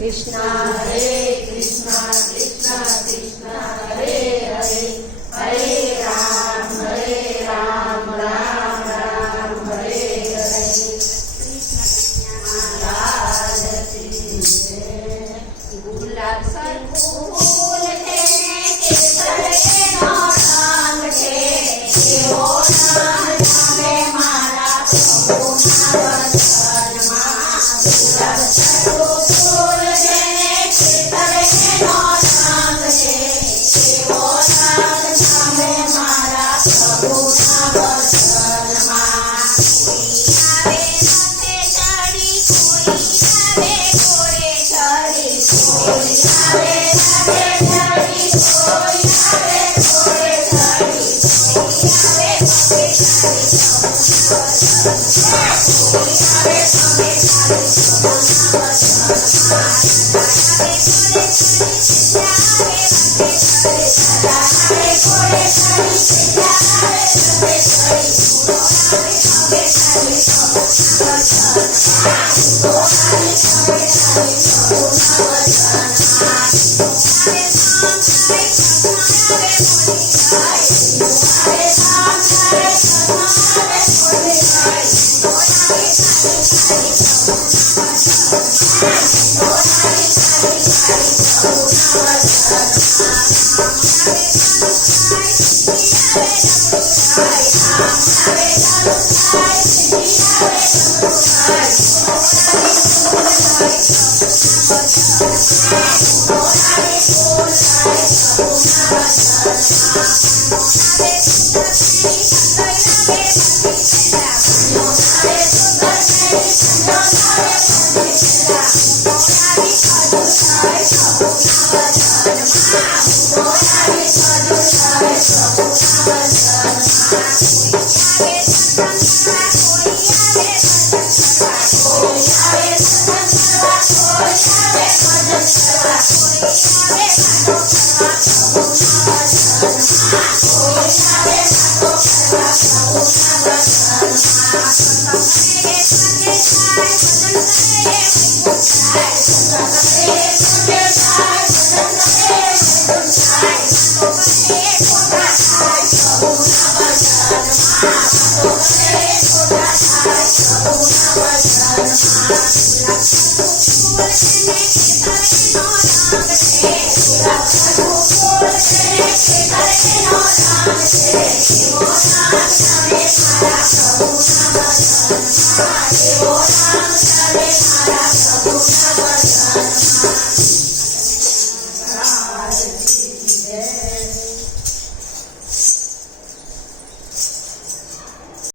कृष्णा हरे कृष्णा कृष्णा कृष्णा हरे हरे हरे राम राम राम हरे हरे कृष्ण महाराज की जय। गुलाब सरखું ફૂલ છે ને કેસર એનો રંગ છે એવો રંગ જામે મારા પ્રભુના વચનમાં। ગુલાબ સરખું ફૂલ છે ને કેસર એનો રંગ છે એવો રંગ જામે મારા પ્રભુના વચનમાં। કોઈ આવે રથે ચડી, કોઈ આવે ઘોડે ચડી, કોઈ આવે પગે ચડી, કોઈ આવે પગે ચડી પ્રભુના વચનમાં।